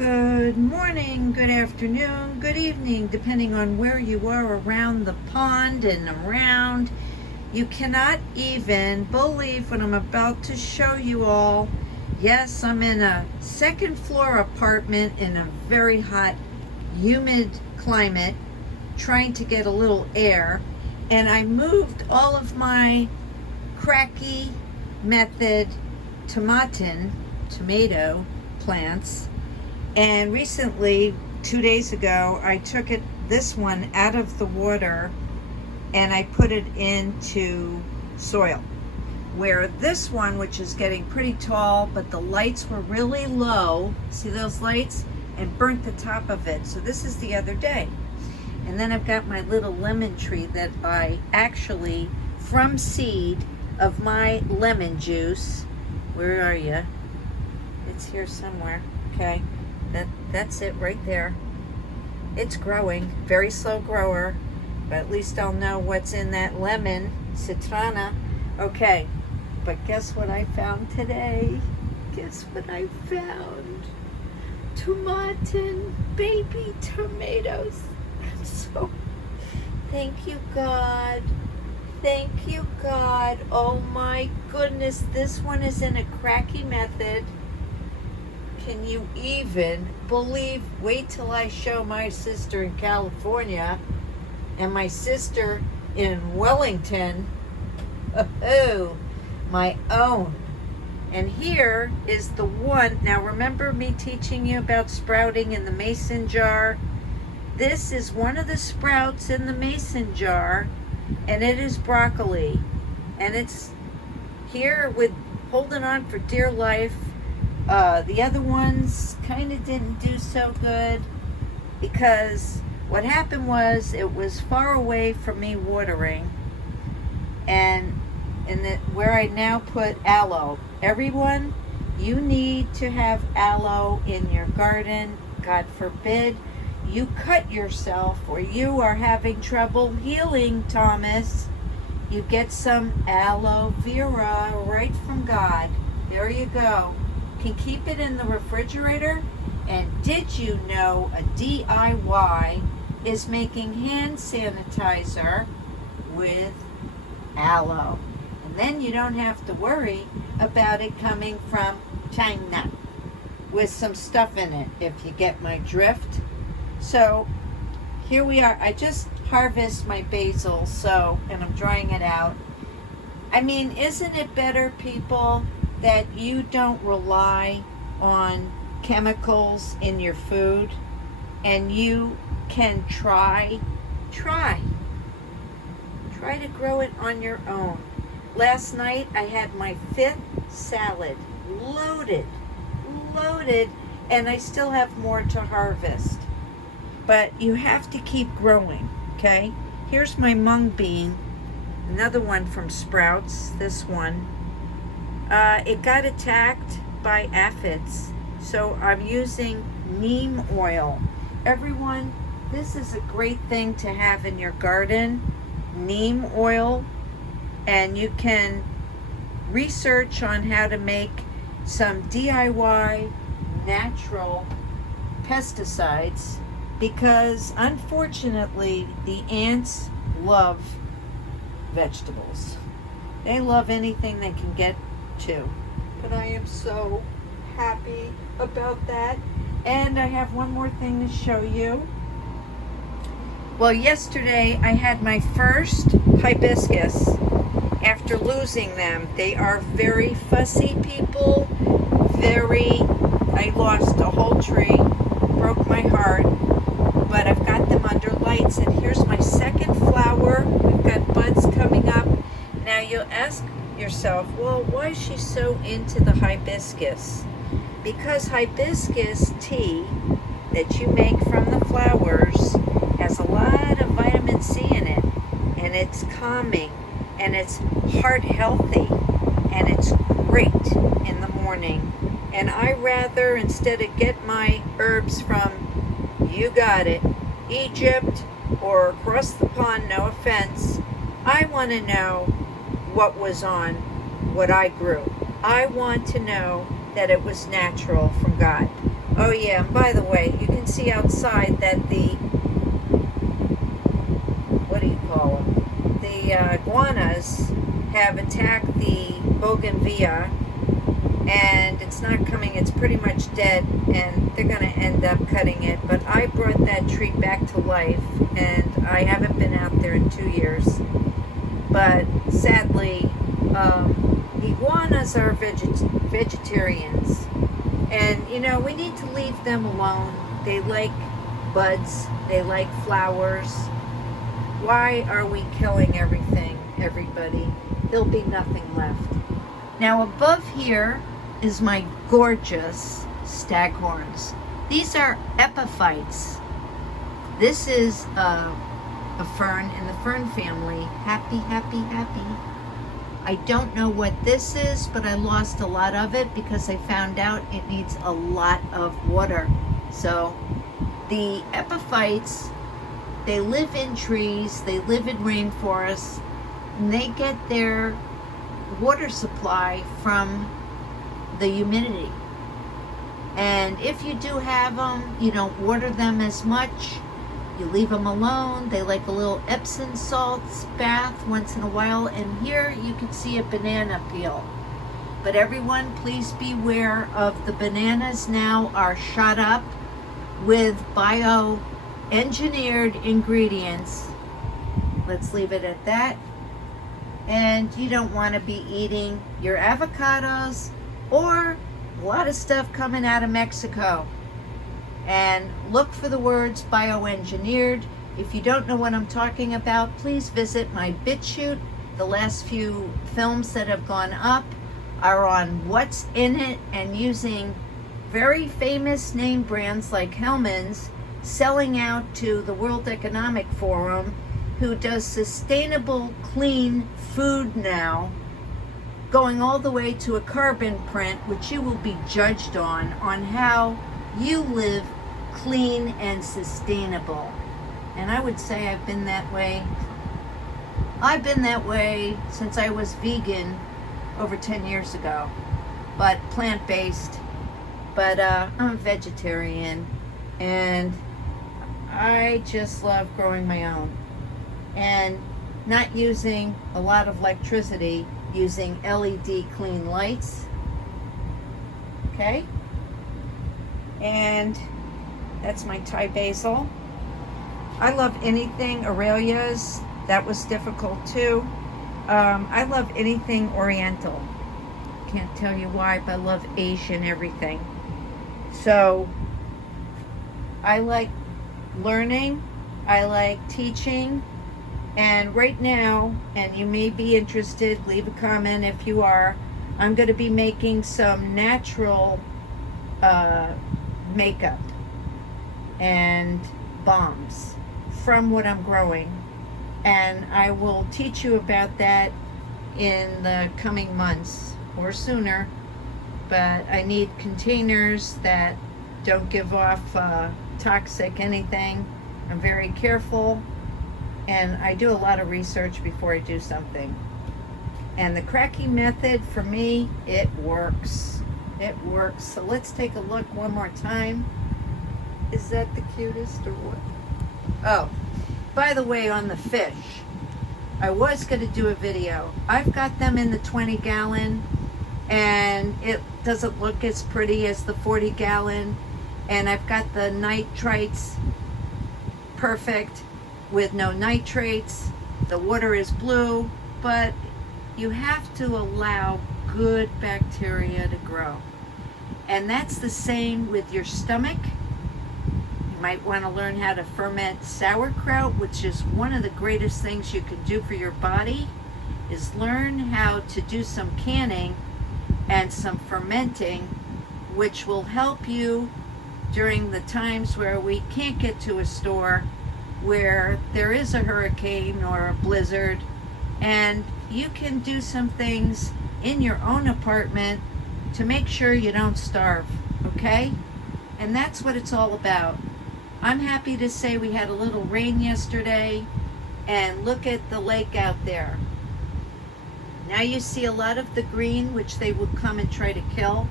Good morning, good afternoon, good evening, depending on where you are around the pond and around. You cannot even believe what I'm about to show you all. Yes, I'm in a second floor apartment in a very hot, humid climate, trying to get a little air. And I moved all of my cracky method tomato plants. And recently, 2 days ago, I took this one out of the water and I put it into soil. Where this one, which is getting pretty tall, but the lights were really low, see those lights? And burnt the top of it. So this is the other day. And then I've got my little lemon tree that I actually, from seed of my lemon juice, where are you? It's here somewhere, okay? That's it right there. It's growing, very slow grower, but at least I'll know what's in that lemon, citrana. Okay, but guess what I found today? Guess what I found? Baby tomatoes. So, thank you, God. Thank you, God. Oh my goodness, this one is in a cracky method. Can you even believe? Wait till I show my sister in California and my sister in Wellington. Oh, my own. And here is the one. Now remember me teaching you about sprouting in the mason jar? This is one of the sprouts in the mason jar, and it is broccoli. And it's here with holding on for dear life. The other ones kind of didn't do so good because what happened was it was far away from me watering, and where I now put aloe. Everyone, you need to have aloe in your garden. God forbid you cut yourself or you are having trouble healing, Thomas. You get some aloe vera right from God. There you go. Can keep it in the refrigerator. And did you know a DIY is making hand sanitizer with aloe? And then you don't have to worry about it coming from China with some stuff in it, if you get my drift. So here we are. I just harvest my basil, and I'm drying it out. I mean, isn't it better, people, that you don't rely on chemicals in your food and you can try to grow it on your own. Last night I had my 5th salad loaded, and I still have more to harvest. But you have to keep growing, okay? Here's my mung bean, another one from Sprouts, this one. It got attacked by aphids, so I'm using neem oil. Everyone, this is a great thing to have in your garden, neem oil, and you can research on how to make some DIY natural pesticides, because unfortunately the ants love vegetables. They love anything they can get to. But I am so happy about that. And I have one more thing to show you. Well, yesterday I had my first hibiscus after losing them. They are very fussy, people. I lost a whole tree, broke my heart, but I've got them under lights. And here's my second flower. We've got buds coming up. Now you'll ask yourself, well, why is she so into the hibiscus? Because hibiscus tea that you make from the flowers has a lot of vitamin C in it, and it's calming, and it's heart healthy, and it's great in the morning. And I rather, instead of get my herbs from, you got it, Egypt or across the pond, no offense, I want to know what was on what I grew. I want to know that it was natural from God. Oh yeah, and by the way, you can see outside that the, what do you call them? The iguanas have attacked the bougainvillea, and it's not coming, it's pretty much dead, and they're going to end up cutting it. But I brought that tree back to life, and I haven't been out there in 2 years. But sadly, iguanas are vegetarians. And, you know, we need to leave them alone. They like buds. They like flowers. Why are we killing everything, everybody? There'll be nothing left. Now, above here is my gorgeous staghorns. These are epiphytes. This is a fern in the fern family. Happy, happy, happy. I don't know what this is, but I lost a lot of it because I found out it needs a lot of water. So the epiphytes, they live in trees, they live in rainforests, and they get their water supply from the humidity. And if you do have them, you don't water them as much. You leave them alone. They like a little Epsom salts bath once in a while. And here you can see a banana peel. But everyone, please beware of the bananas now are shot up with bioengineered ingredients. Let's leave it at that. And you don't want to be eating your avocados or a lot of stuff coming out of Mexico. And look for the words bioengineered. If you don't know what I'm talking about, please visit my BitChute. The last few films that have gone up are on what's in it, and using very famous name brands like Hellmann's, selling out to the World Economic Forum, who does sustainable, clean food now, going all the way to a carbon print, which you will be judged on how you live clean and sustainable. And I would say I've been that way. I've been that way since I was vegan over 10 years ago, but plant-based. But I'm a vegetarian, and I just love growing my own and not using a lot of electricity, using LED clean lights. Okay? And that's my Thai basil. I love anything Aurelias. That was difficult too. I love anything Oriental. Can't tell you why, but I love Asian everything. So I like learning. I like teaching. And right now, and you may be interested, leave a comment if you are, I'm going to be making some natural makeup and balms from what I'm growing, and I will teach you about that in the coming months or sooner. But I need containers that don't give off toxic anything. I'm very careful, and I do a lot of research before I do something. And the cracking method, for me, it works. It works. So let's take a look one more time. Is that the cutest or what? Oh, by the way, on the fish, I was going to do a video. I've got them in the 20-gallon, and it doesn't look as pretty as the 40-gallon. And I've got the nitrites perfect with no nitrates. The water is blue, but you have to allow good bacteria to grow. And that's the same with your stomach. You might want to learn how to ferment sauerkraut, which is one of the greatest things you can do for your body, is learn how to do some canning and some fermenting, which will help you during the times where we can't get to a store, where there is a hurricane or a blizzard, and you can do some things in your own apartment to make sure you don't starve, okay? And that's what it's all about. I'm happy to say we had a little rain yesterday, and look at the lake out there. Now you see a lot of the green, which they will come and try to kill.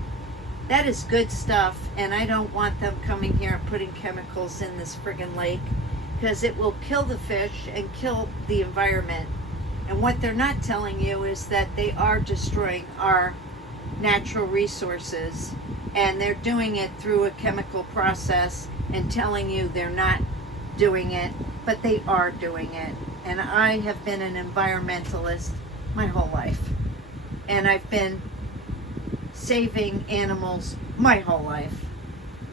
That is good stuff, and I don't want them coming here and putting chemicals in this friggin' lake, because it will kill the fish and kill the environment. And what they're not telling you is that they are destroying our natural resources, and they're doing it through a chemical process and telling you they're not doing it, but they are doing it. And I have been an environmentalist my whole life, and I've been saving animals my whole life.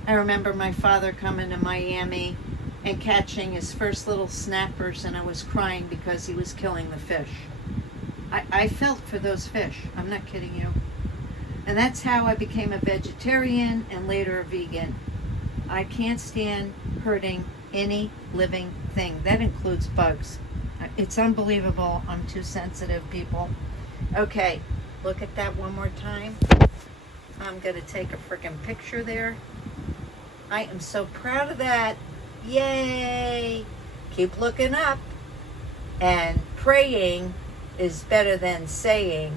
I remember my father coming to Miami and catching his first little snappers, and I was crying because he was killing the fish. I felt for those fish. I'm not kidding you. And that's how I became a vegetarian and later a vegan. I can't stand hurting any living thing. That includes bugs. It's unbelievable. I'm too sensitive, people. Okay, look at that one more time. I'm going to take a freaking picture there. I am so proud of that. Yay! Keep looking up. And praying is better than saying.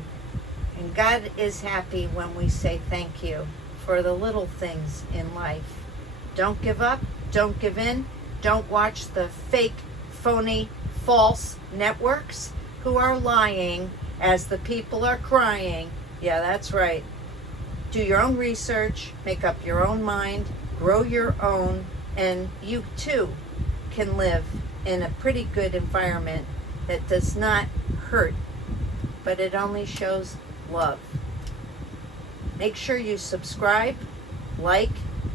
And God is happy when we say thank you for the little things in life. Don't give up. Don't give in. Don't watch the fake, phony, false networks who are lying as the people are crying. Yeah, that's right. Do your own research, make up your own mind, grow your own, and you too can live in a pretty good environment that does not hurt, but it only shows love. Make sure you subscribe, like,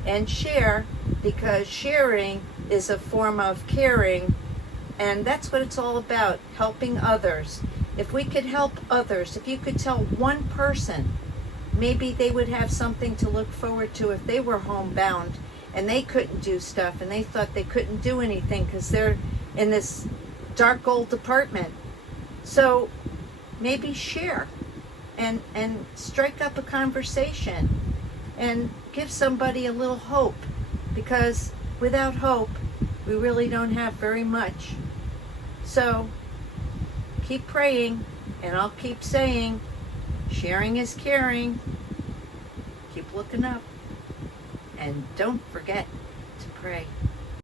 and share, because sharing is a form of caring, and that's what it's all about, helping others. If we could help others, if you could tell one person, maybe they would have something to look forward to if they were homebound and they couldn't do stuff and they thought they couldn't do anything because they're in this dark old apartment. So maybe share and strike up a conversation and give somebody a little hope, because without hope we really don't have very much. So keep praying, and I'll keep saying sharing is caring. Keep looking up, and don't forget to pray.